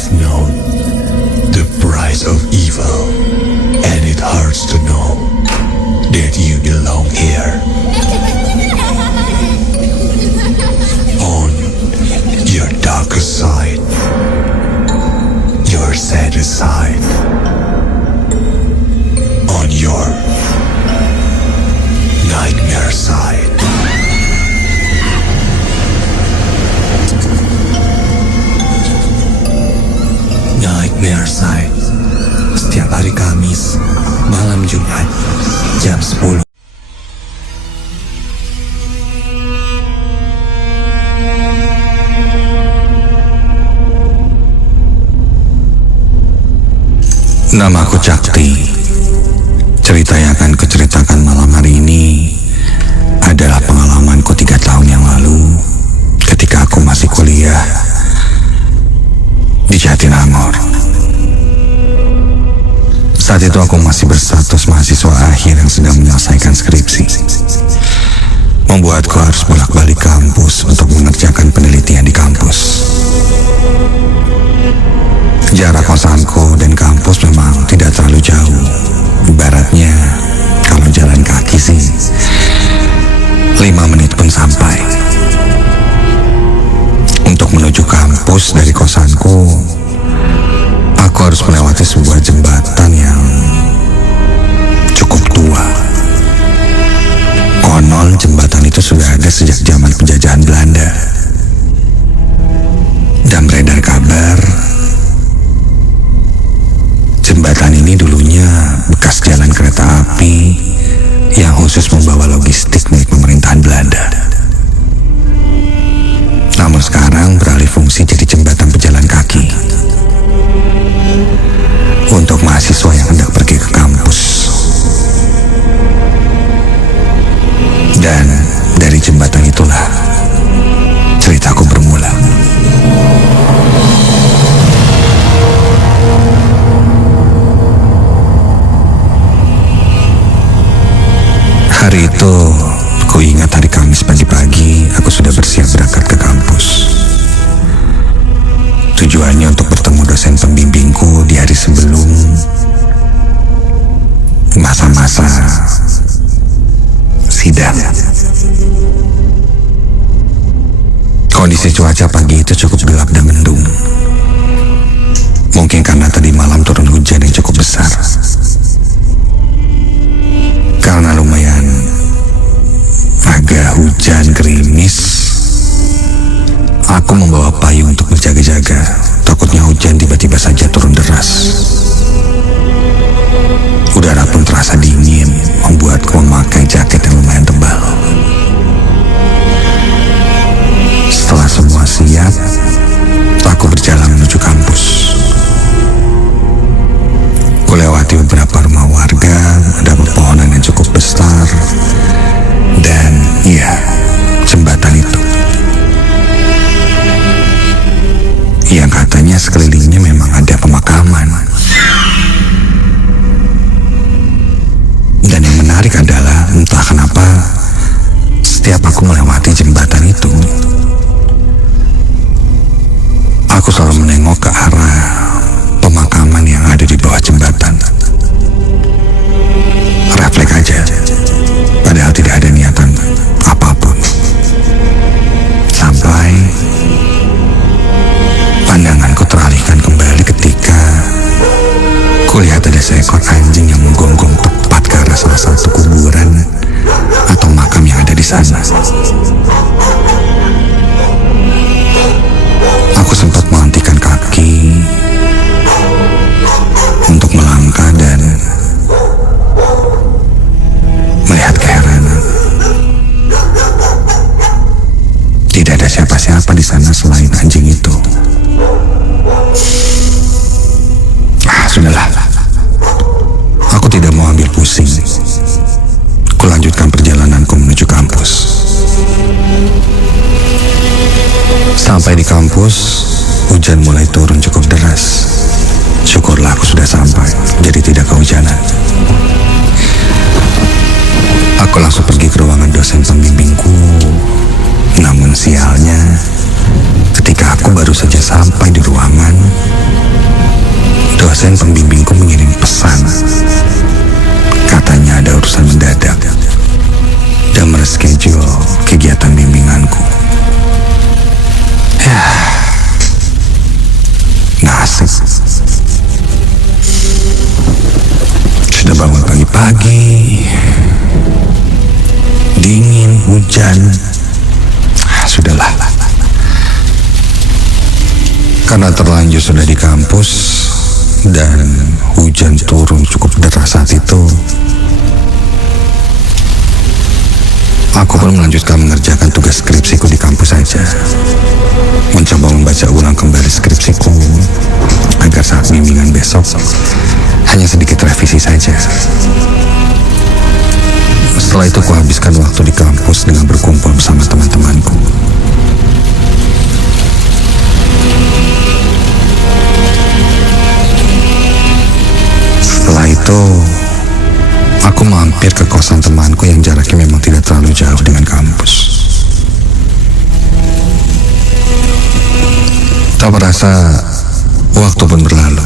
have known the price of evil, and it hurts to know that you belong here. On your darker side, your sadder side, on your nightmare side. Nightmare Side, setiap hari Kamis, malam Jumat, jam 10. Namaku Cakti. Cerita yang akan kuceritakan malam hari ini adalah pengalamanku 3 tahun yang lalu ketika aku masih kuliah di Jatinangor. Saat itu aku masih berstatus mahasiswa akhir yang sedang menyelesaikan skripsi. Membuatku harus bolak-balik kampus untuk mengerjakan penelitian di kampus. Jarak kosanku dan kampus memang tidak terlalu jauh. Ibaratnya kalau jalan kaki sih 5 menit pun sampai. Untuk menuju kampus dari kosanku, aku harus melewati sebuah jembatan yang cukup tua. Konon jembatan itu sudah ada sejak zaman penjajahan Belanda. Dan beredar kabar, jembatan ini dulunya bekas jalan kereta api yang khusus membawa logistik milik pemerintahan Belanda. Namun sekarang beralih fungsi jadi jembatan pejalan kaki untuk mahasiswa yang hendak pergi ke kampus. Dan dari jembatan itulah ceritaku bermula. Hari itu, ku ingat hari Kamis pagi-pagi, aku sudah bersiap berangkat ke kampus. Tujuannya untuk bertemu dosen pembimbingku di hari sebelum masa-masa sidang. Kondisi cuaca pagi itu cukup gelap dan mendung. Mungkin karena tadi malam turun hujan yang cukup besar. Karena lumayan agak hujan gerimis, aku membawa payung untuk berjaga-jaga. Takutnya hujan tiba-tiba saja turun deras. Udara pun terasa dingin, membuatku memakai jaket yang lumayan tebal. Setelah semua siap, aku berjalan menuju kampus. Kulewati beberapa rumah warga, ada pepohonan yang cukup besar, dan ya, jembatan itu yang katanya sekelilingnya memang ada pemakaman. Dan yang menarik adalah entah kenapa setiap aku melewati jembatan itu, aku selalu menengok ke arah pemakaman yang ada di bawah jembatan. Refleks aja, padahal tidak ada niatan apapun. Sampai pandanganku teralihkan kembali ketika kulihat ada seekor anjing yang menggonggong tepat ke arah salah satu kuburan atau makam yang ada di sana. Aku sempat menghentikan kaki untuk melangkah dan melihat keheranan. Tidak ada siapa-siapa di sana selain anjing itu. Sudahlah. Aku tidak mau ambil pusing. Kulanjutkan perjalananku menuju kampus. Sampai di kampus, hujan mulai turun cukup deras. Syukurlah aku sudah sampai, jadi tidak kehujanan. Aku langsung pergi ke ruangan dosen pembimbingku. Namun sialnya, ketika aku baru saja sampai di ruangan, dosen pembimbingku mengirim pesan. Katanya ada urusan mendadak dan mereschedule kegiatan bimbinganku. Ya, nasib. Sudah bangun pagi-pagi, dingin, hujan. Sudahlah. Karena terlanjur sudah di kampus dan hujan turun cukup deras saat itu, aku pun melanjutkan mengerjakan tugas skripsiku di kampus saja. Mencoba membaca ulang kembali skripsiku agar saat bimbingan besok hanya sedikit revisi saja. Setelah itu kuhabiskan waktu di kampus dengan berkumpul bersama teman-temanku. Setelah itu, aku mampir ke kosan temanku yang jaraknya memang tidak terlalu jauh dengan kampus. Tak berasa, waktu pun berlalu.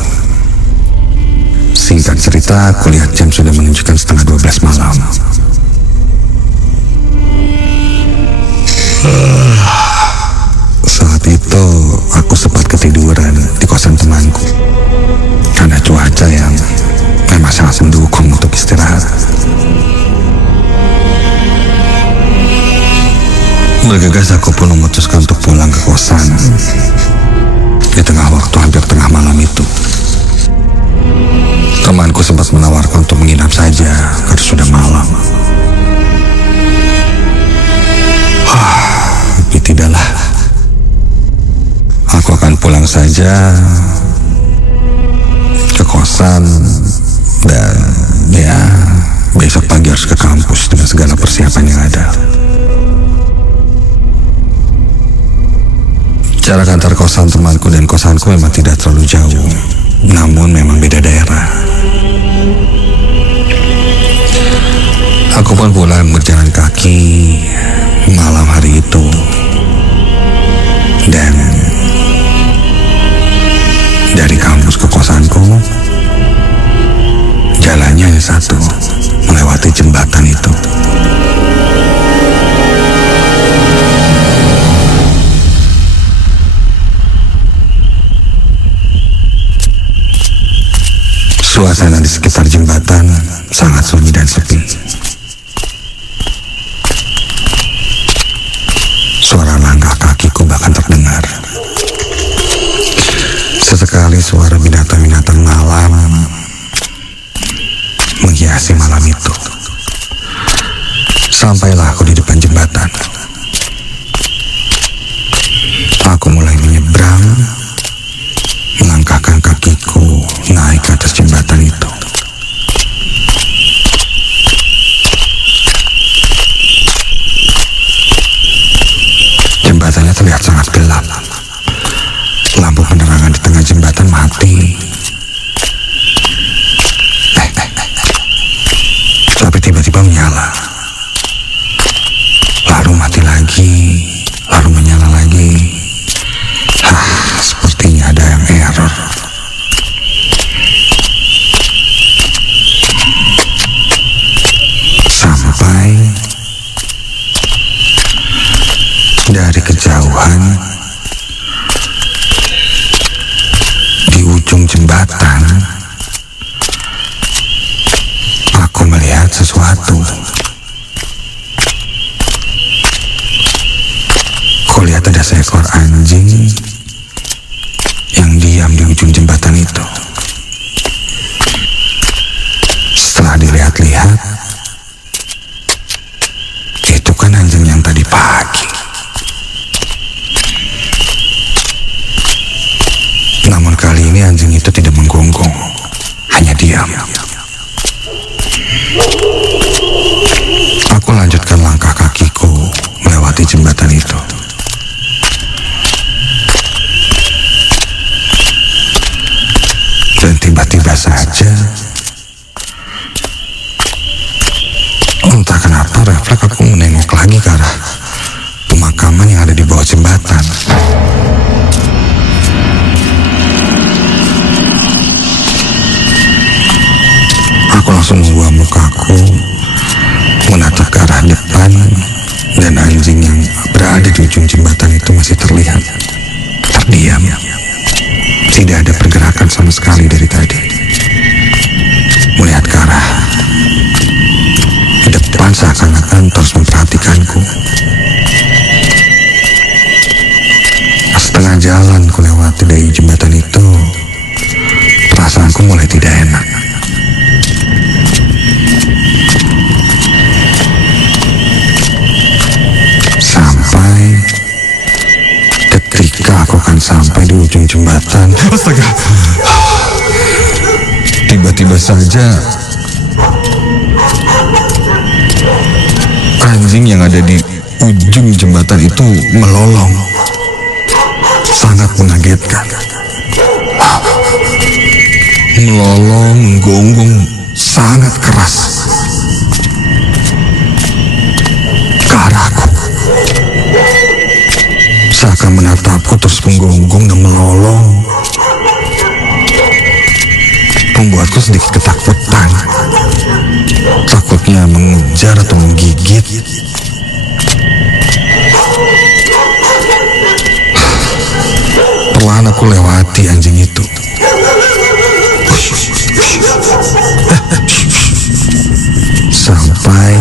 Singkat cerita, aku lihat jam sudah menunjukkan setengah 12 malam. Saat itu, aku sempat ketiduran di kosan temanku karena cuaca yang memang sangat mendukung untuk istirahat. Bergegas aku pun memutuskan untuk pulang ke kosan di tengah waktu hampir tengah malam itu. Temanku sempat menawarkan untuk menginap saja karena sudah malam. Tapi tidaklah. Aku akan pulang saja ke kosan dan ya besok pagi harus ke kampus dengan segala persiapan yang ada. Jarak antar kosan temanku dan kosanku memang tidak terlalu jauh, namun memang beda daerah. Aku pun pulang berjalan kaki malam hari itu, dan dari kampus ke kosanku jalannya hanya satu, melewati jembatan itu. Suasana di sekitar jembatan sangat sunyi dan sepi. Suara langkah kakiku bahkan terdengar. Sesekali suara binatang-binatang malam menghiasi malam itu. Sampailah aku di depan jembatan. Aku mulai menyeberang, melangkahkan kakiku naik ke atas jembatan itu. Jembatannya terlihat sangat gelap. Lampu penerangan di tengah jembatan mati. Tapi tiba-tiba menyala. Lalu mati lagi. Lalu menyala lagi. Sepertinya ada yang error. Sampai dari kejauhan di ujung jembatan aku melihat sesuatu. Kulihat ada seekor anjing yang diam di ujung jembatan itu. Setelah dilihat-lihat, itu kan anjing yang tadi pagi. Namun kali ini anjing itu tidak menggonggong, hanya diam. Aku lanjutkan langkah kakiku melewati jembatan itu. Dan tiba-tiba saja, entah kenapa refleks aku menengok lagi ke arah pemakaman yang ada di bawah jembatan. langsung membuka mukaku, menatap ke arah depan, dan anjing yang berada di ujung jembatan itu masih terlihat terdiam. Tidak ada pergerakan sama sekali dari tadi. Melihat ke arah depan seakan-akan terus memperhatikanku. Setengah jalan ku lewati dari jembatan itu, perasaanku mulai tidak enak. Sampai ketika aku akan sampai di ujung jembatan, astaga, tiba-tiba saja anjing yang ada di ujung jembatan itu melolong. Sangat mengagetkan. Melolong, menggonggong sangat keras ke arahku. Seakan menatapku terus menggonggong dan melolong, membuatku sedikit ketakutan. Takutnya mengejar atau menggigit. Perlahan aku lewati anjing itu. Sampai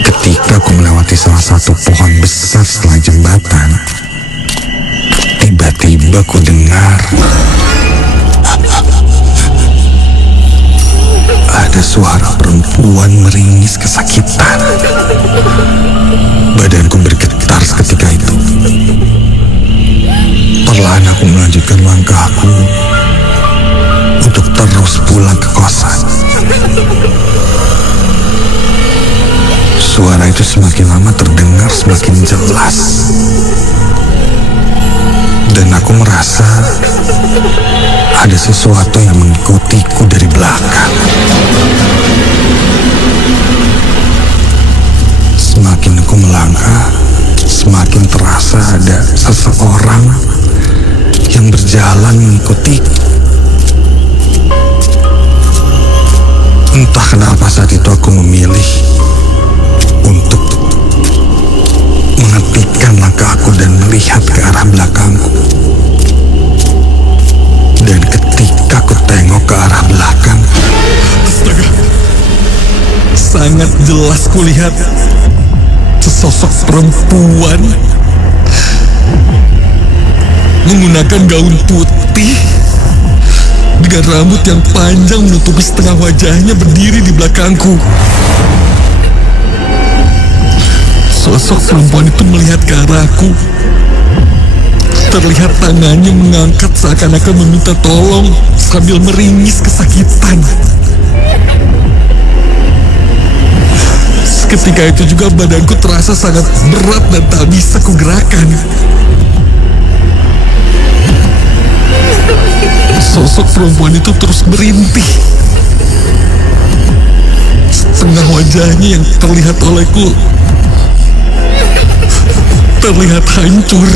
ketika aku melewati salah satu pohon besar setelah jembatan, tiba-tiba ku dengar ada suara perempuan meringis kesakitan. Badanku bergetar seketika itu. Perlahan aku melanjutkan langkahku untuk terus pulang ke kosan. Suara itu semakin lama terdengar semakin jelas. Dan aku merasa ada sesuatu yang mengikutiku dari belakang. Semakin aku melangkah, semakin terasa ada seseorang yang berjalan mengikutiku. Entah kenapa saat itu aku memilih untuk menghentikan langkahku dan melihat ke arah belakangku. Dan ketika aku tengok ke arah belakang, astaga, sangat jelas kulihat sesosok perempuan menggunakan gaun putih dengan rambut yang panjang menutupi setengah wajahnya berdiri di belakangku. Sosok perempuan itu melihat ke arahku. Terlihat tangannya mengangkat seakan-akan meminta tolong sambil meringis kesakitan. Seketika itu juga badanku terasa sangat berat dan tak bisa kugerakkan. Sosok perempuan itu terus merintih. Setengah wajahnya yang terlihat olehku terlihat hancur.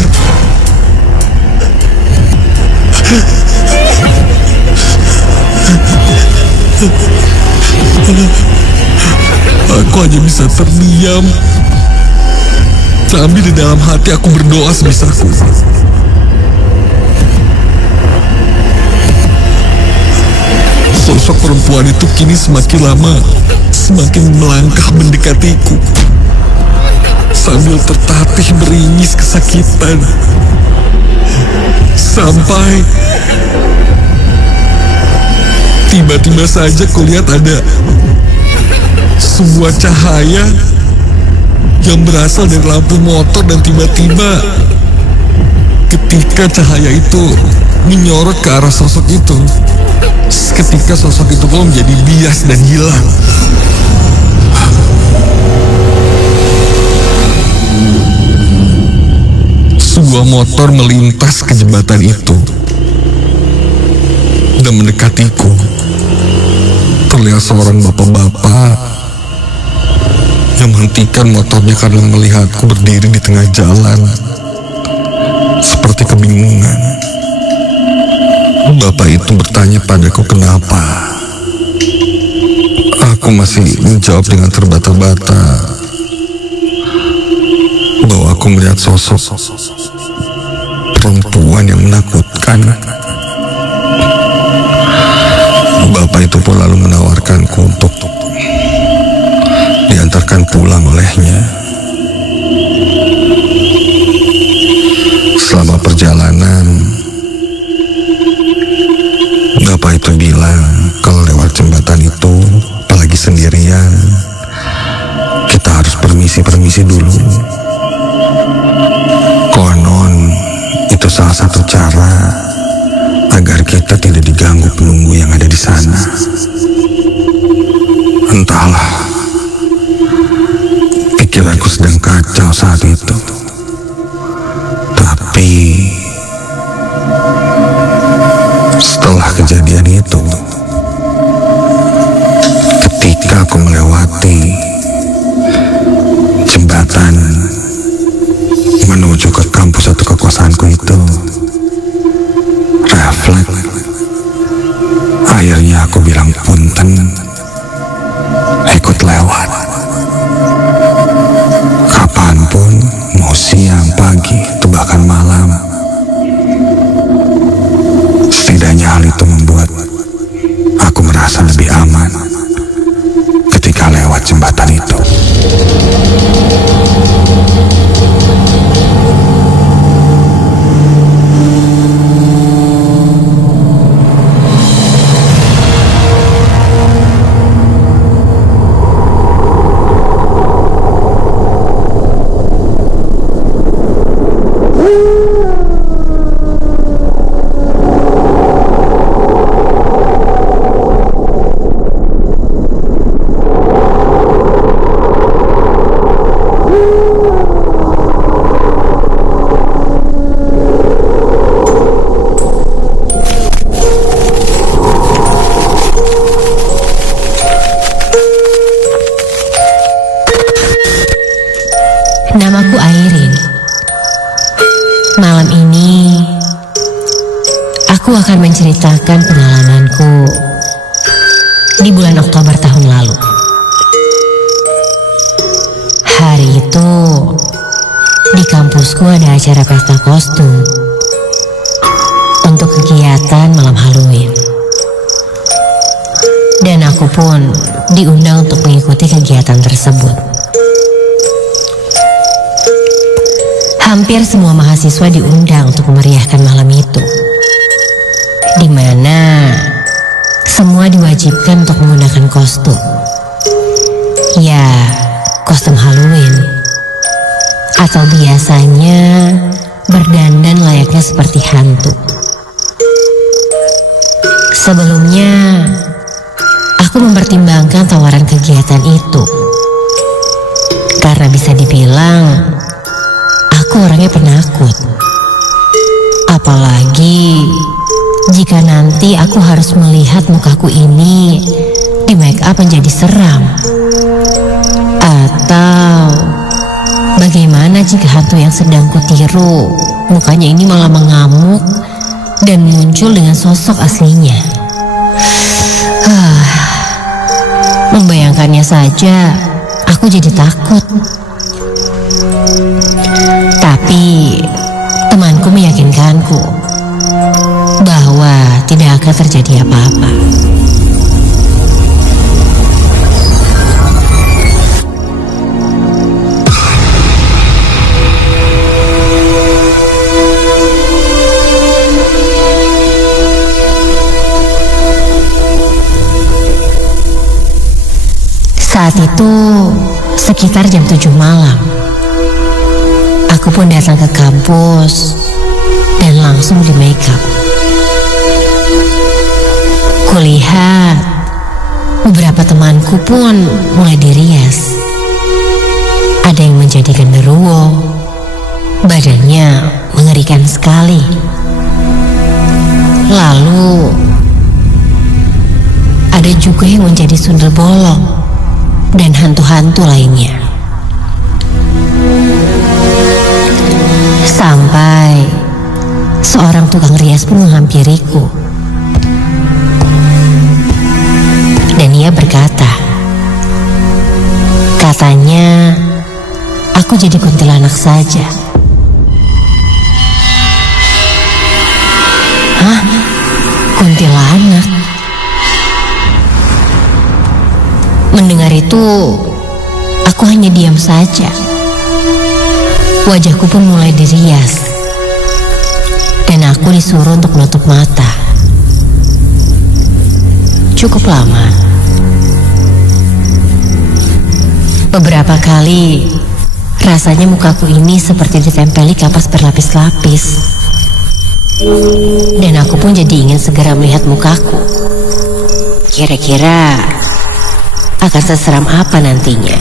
Aku hanya bisa terdiam, tapi di dalam hati aku berdoa sebisaku. Sosok perempuan itu kini semakin lama semakin melangkah mendekatiku sambil tertatih meringis kesakitan. Sampai tiba-tiba saja kulihat ada sebuah cahaya yang berasal dari lampu motor, dan tiba-tiba ketika cahaya itu menyorot ke arah sosok itu, seketika sosok itu pun menjadi bias dan hilang. Sebuah motor melintas ke jembatan itu dan mendekatiku. Terlihat seorang bapak-bapak yang menghentikan motornya karena melihatku berdiri di tengah jalan, seperti kebingungan. Bapak itu bertanya padaku kenapa Aku masih menjawab dengan terbata-bata bahwa aku melihat sosok perempuan yang menakutkan. Bapak itu pun lalu menawarkanku untuk diantarkan pulang olehnya. Selama perjalanan, Bapak itu bilang kalau lewat jembatan itu, apalagi sendirian, kita harus permisi-permisi dulu. Konon, itu salah satu cara agar kita tidak diganggu penunggu yang ada di sana. Entahlah, pikiranku sedang kacau saat itu. Tapi setelah kejadian itu, ketika aku melewati jembatan menuju ke kampus atau kekosanku itu, refleks, akhirnya aku bilang punten, ikut lewat. Kapanpun, mau siang, pagi, atau bahkan malam, setidaknya hal itu membuat aku merasa lebih aman ketika lewat jembatan itu. Namaku Airin. Malam ini aku akan menceritakan pengalamanku di bulan Oktober tahun lalu. Hari itu di kampusku ada acara pesta kostum untuk kegiatan malam Halloween. Dan aku pun diundang untuk mengikuti kegiatan tersebut. Hampir semua mahasiswa diundang untuk memeriahkan malam itu, di mana semua diwajibkan untuk menggunakan kostum. Ya, kostum Halloween, atau biasanya berdandan layaknya seperti hantu. Sebelumnya, aku mempertimbangkan tawaran kegiatan itu, karena bisa dibilang aku orangnya penakut. Apalagi jika nanti aku harus melihat mukaku ini di make up menjadi seram. Atau bagaimana jika hantu yang sedang kutiru mukanya ini malah mengamuk dan muncul dengan sosok aslinya. Membayangkannya saja aku jadi takut. Tapi temanku meyakinkanku bahwa tidak akan terjadi apa-apa. Saat itu sekitar jam 7 malam. Aku pun datang ke kampus dan langsung di make up. Kulihat beberapa temanku pun mulai dirias. Ada yang menjadi genderuwo, badannya mengerikan sekali. Lalu ada juga yang menjadi sundel bolong dan hantu-hantu lainnya. Sampai seorang tukang rias pun menghampiriku. Dan ia berkata, Rasanya aku jadi kuntilanak saja. Hah? Kuntilanak? Mendengar itu, aku hanya diam saja. Wajahku pun mulai dirias, dan aku disuruh untuk menutup mata. Cukup lama. Beberapa kali, rasanya mukaku ini seperti ditempeli kapas berlapis-lapis. Dan aku pun jadi ingin segera melihat mukaku. Kira-kira akan seseram apa nantinya.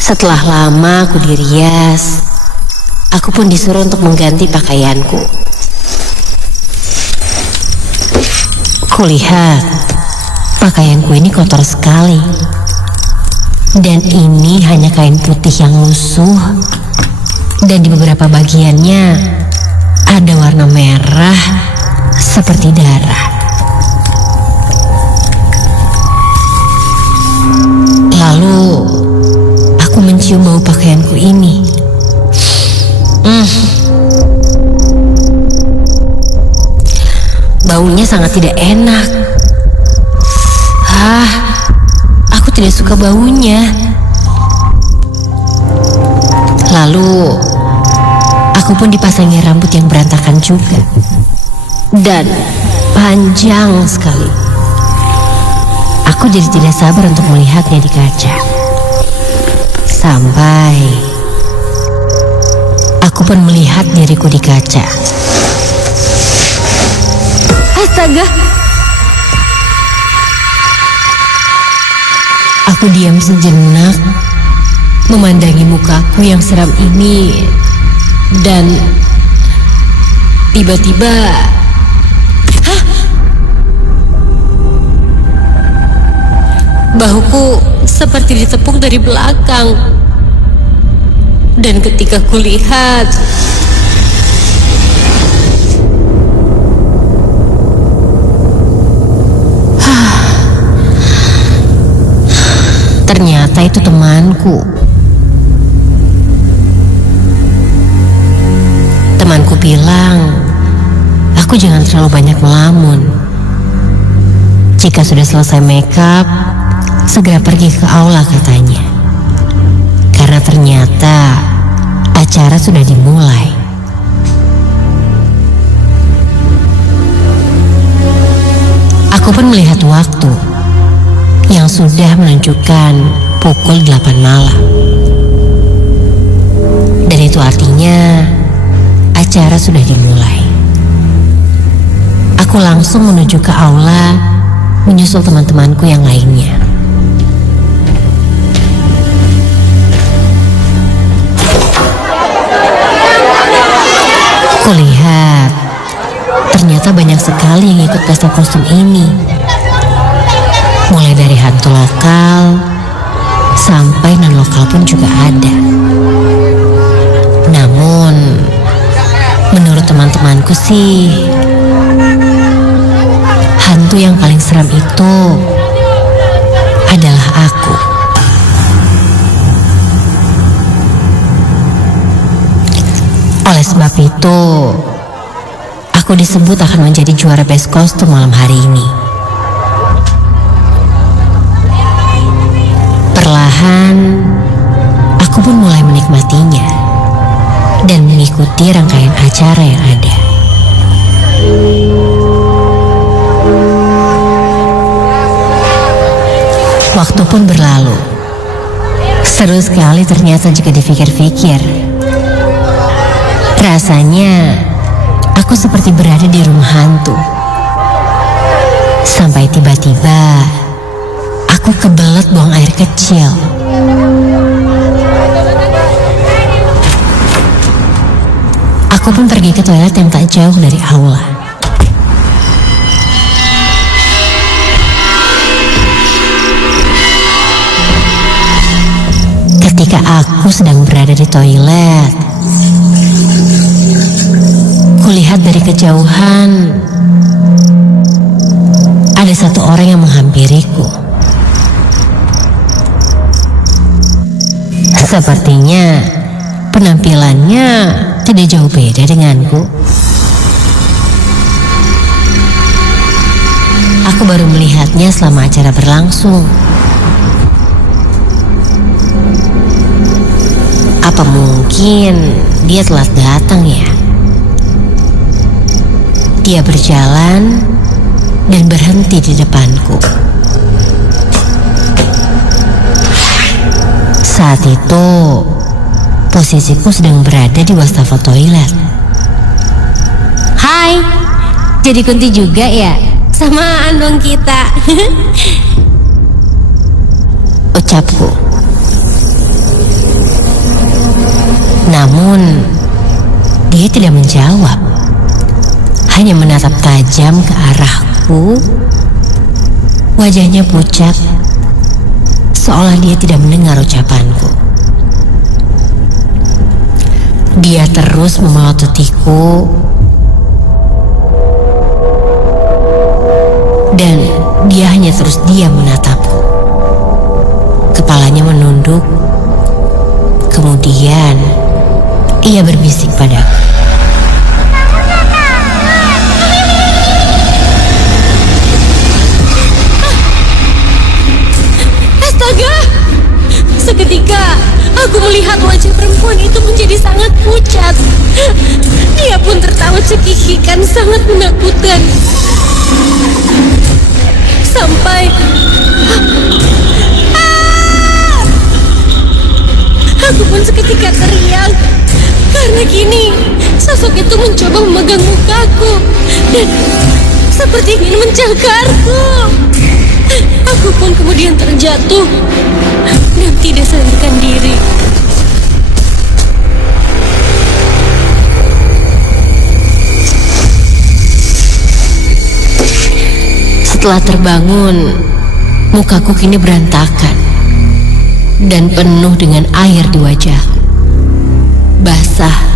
Setelah lama aku dirias, aku pun disuruh untuk mengganti pakaianku. Kulihat pakaianku ini kotor sekali. Dan ini hanya kain putih yang lusuh. Dan di beberapa bagiannya ada warna merah seperti darah. Lalu aku mencium bau pakaianku ini. Baunya sangat tidak enak. Aku tidak suka baunya. Lalu aku pun dipasangi rambut yang berantakan juga. Dan panjang sekali. Aku jadi tidak sabar untuk melihatnya di kaca. Sampai aku pun melihat diriku di kaca. Astaga! Aku diam sejenak, memandangi mukaku yang seram ini. Dan tiba-tiba, bahuku seperti ditepuk dari belakang. Dan ketika kulihat, ternyata itu temanku. Temanku bilang, aku jangan terlalu banyak melamun. Jika sudah selesai makeup, segera pergi ke aula katanya. Karena ternyata acara sudah dimulai. Aku pun melihat waktu yang sudah menunjukkan pukul 8 malam. Dan itu artinya acara sudah dimulai. Aku langsung menuju ke aula, menyusul teman-temanku yang lainnya. Kulihat, ternyata banyak sekali yang ikut pesta kostum ini. Mulai dari hantu lokal, sampai non-lokal pun juga ada. Namun, menurut teman-temanku sih, hantu yang paling seram itu adalah aku. Oleh sebab itu, aku disebut akan menjadi juara best kostum malam hari ini. Perlahan, aku pun mulai menikmatinya dan mengikuti rangkaian acara yang ada. Waktu pun berlalu. Seru sekali ternyata jika dipikir-pikir. Rasanya aku seperti berada di rumah hantu. Sampai tiba-tiba aku kebelet buang air kecil. Aku pun pergi ke toilet yang tak jauh dari aula. Ketika aku sedang berada di toilet, kulihat dari kejauhan ada satu seseorang yang menghampiriku. Sepertinya penampilannya tidak jauh beda denganku. Aku baru melihatnya selama acara berlangsung. Apa mungkin dia telat datang ya? Dia berjalan dan berhenti di depanku. Saat itu, posisiku sedang berada di wastafel toilet. Hai, jadi Kunti juga ya? Samaan dong kita. Ucapku. Namun, dia tidak menjawab. Hanya menatap tajam ke arahku. Wajahnya pucat, seolah dia tidak mendengar ucapanku. Dia terus memelotutiku, dan dia hanya terus diam menatapku. Kepalanya menunduk. Kemudian ia berbisik padaku. Astaga! Seketika aku melihat wajah perempuan itu menjadi sangat pucat. Dia pun tertawa cekikikan sangat menakutkan. Sampai aku pun seketika teriak. Karena kini sosok itu mencoba memegang mukaku dan seperti ingin mencakarku. Aku pun kemudian terjatuh dan tidak sadarkan diri. Setelah terbangun, mukaku kini berantakan dan penuh dengan air di wajahku, basah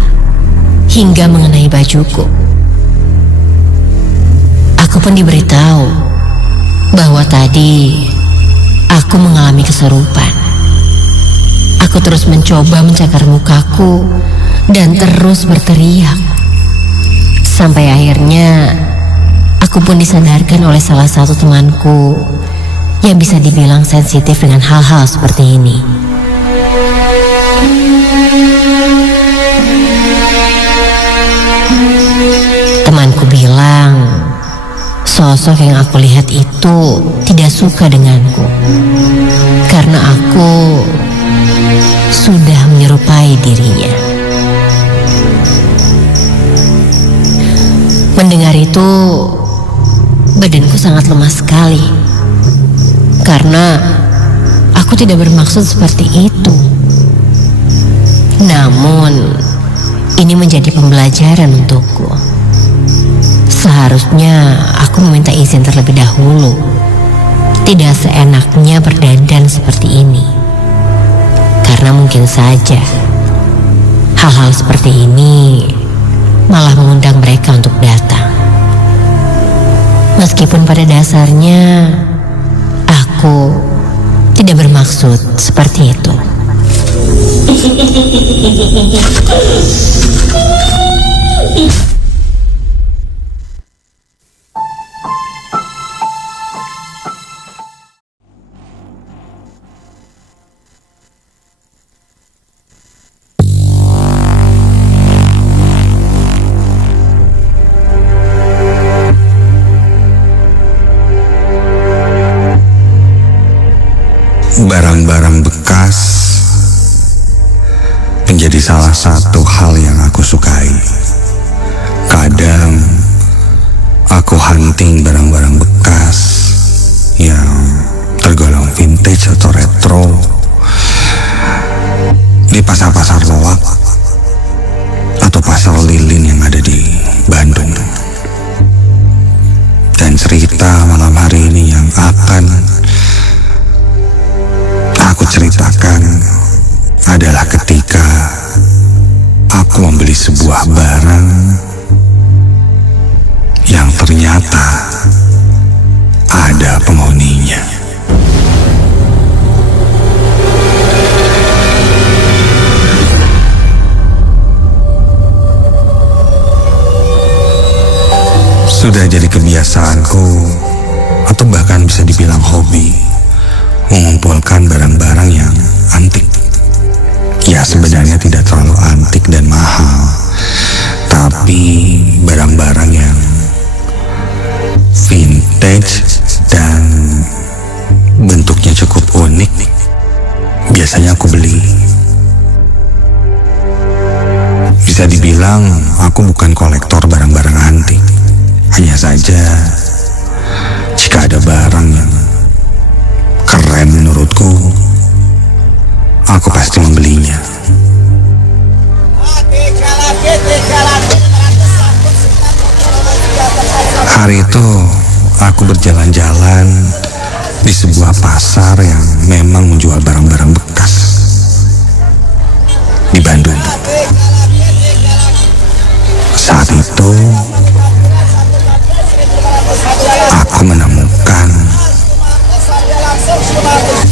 hingga mengenai bajuku. Aku pun diberitahu bahwa tadi aku mengalami kesurupan. Aku terus mencoba mencakar mukaku dan terus berteriak. Sampai akhirnya aku pun disadarkan oleh salah satu temanku yang bisa dibilang sensitif dengan hal-hal seperti ini. Temanku bilang sosok yang aku lihat itu tidak suka denganku karena aku sudah menyerupai dirinya. Mendengar itu, badanku sangat lemas sekali karena aku tidak bermaksud seperti itu. Namun, ini menjadi pembelajaran untukku. Seharusnya aku meminta izin terlebih dahulu. Tidak seenaknya berdandan seperti ini. Karena mungkin saja hal-hal seperti ini malah mengundang mereka untuk datang. Meskipun pada dasarnya aku tidak bermaksud seperti itu. Barang-barang bekas menjadi salah satu hal yang aku sukai. Kadang aku hunting barang-barang bekas yang tergolong vintage atau retro di pasar-pasar loak atau pasar lilin yang ada di Bandung. Dan cerita malam hari ini yang akan aku ceritakan adalah ketika aku membeli sebuah barang yang ternyata ada penghuninya. Sudah jadi kebiasaanku, atau bahkan bisa dibilang hobi, mengumpulkan barang-barang yang antik. Ya, sebenarnya tidak terlalu antik dan mahal, tapi barang-barang yang vintage dan bentuknya cukup unik, biasanya aku beli. Bisa dibilang aku bukan kolektor barang-barang antik. Hanya saja, jika ada barang yang keren menurutku, aku pasti membelinya. Hari itu, aku berjalan-jalan di sebuah pasar yang memang menjual barang-barang bekas di Bandung. Saat itu, aku menemukan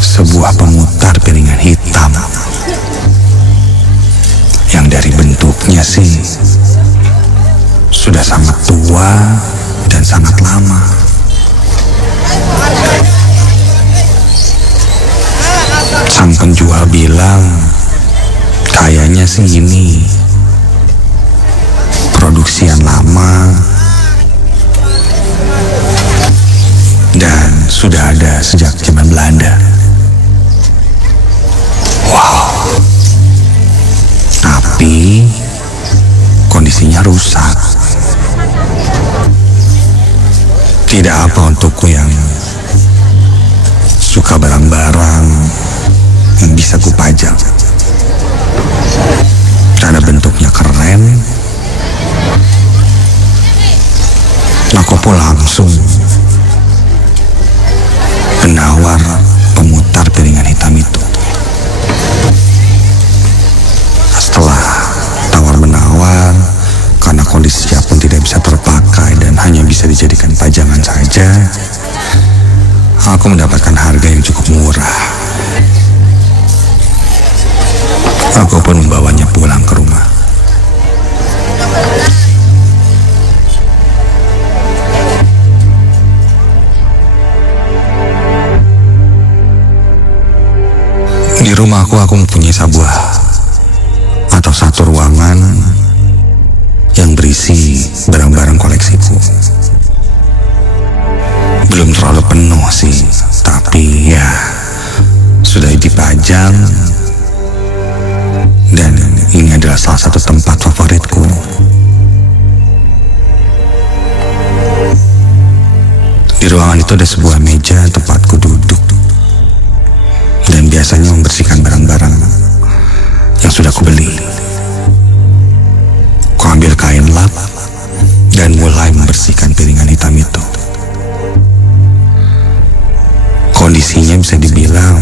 sebuah pemutar piringan hitam yang dari bentuknya sih sudah sangat tua dan sangat lama. Sang penjual bilang kayaknya sih ini produksian lama dan sudah ada sejak zaman Belanda. Wow. Tapi kondisinya rusak. Tidak apa untukku yang suka barang-barang yang bisa kupajang. Karena bentuknya keren, aku pun langsung menawar pemutar piringan hitam itu. Setelah tawar-menawar, karena kondisinya pun tidak bisa terpakai dan hanya bisa dijadikan pajangan saja, aku mendapatkan harga yang cukup murah. Aku pun membawanya pulang ke rumah. Di rumahku aku mempunyai satu ruangan yang berisi barang-barang koleksiku. Belum terlalu penuh sih, tapi ya sudah dipajang dan ini adalah salah satu tempat favoritku. Di ruangan itu ada sebuah meja tempatku duduk dan biasanya membersihkan barang-barang yang sudah kubeli. Ku ambil kain lap dan mulai membersihkan piringan hitam itu. Kondisinya bisa dibilang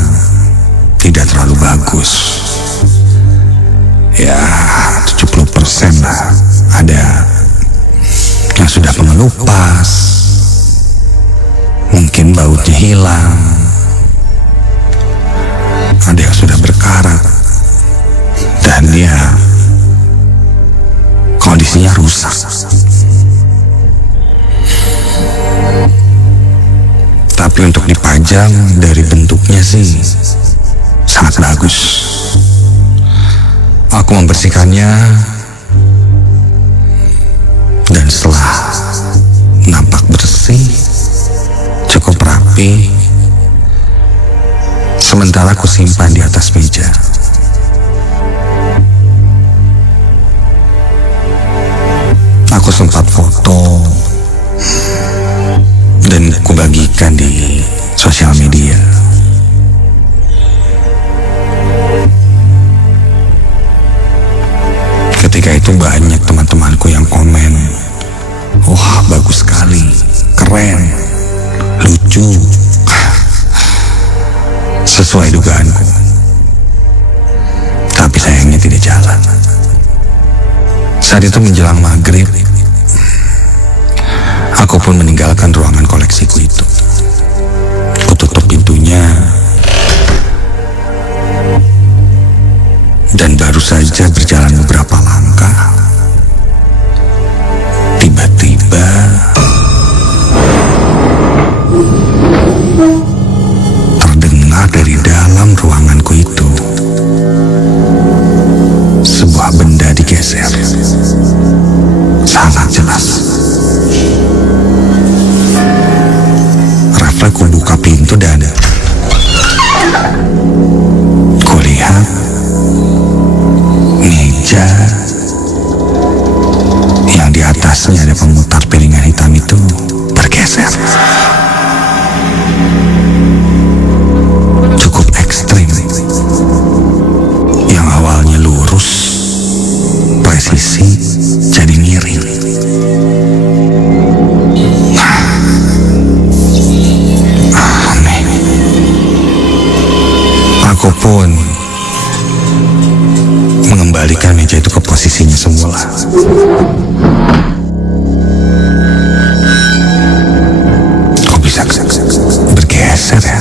tidak terlalu bagus. Ya, 70% lah. Ada yang sudah mengelupas, mungkin bautnya hilang, ada yang sudah berkarat, dan ya kondisinya rusak. Tapi untuk dipajang dari bentuknya sih sangat bagus. Aku membersihkannya dan setelah nampak bersih, cukup rapi, sementara aku simpan di atas meja. Aku sempat foto dan kubagikan di sosial media. Ketika itu banyak teman-temanku yang komen, wah bagus sekali, keren, lucu. Sesuai dugaanku. Tapi sayangnya tidak jalan. Saat itu menjelang maghrib, aku pun meninggalkan ruangan koleksiku itu. pintunya. Dan baru saja berjalan beberapa langkah, tiba-tiba terdengar dari dalam ruanganku itu sebuah benda digeser. Sangat jelas. Refleks ku buka pintu dan kulihat meja yang di atasnya ada pemutar piringan hitam itu bergeser. Cukup ekstrim. Yang awalnya lurus, presisi, jadi miring. Aneh. Aku pun mengembalikan meja itu ke posisinya semula. Kok bisa bergeser ya?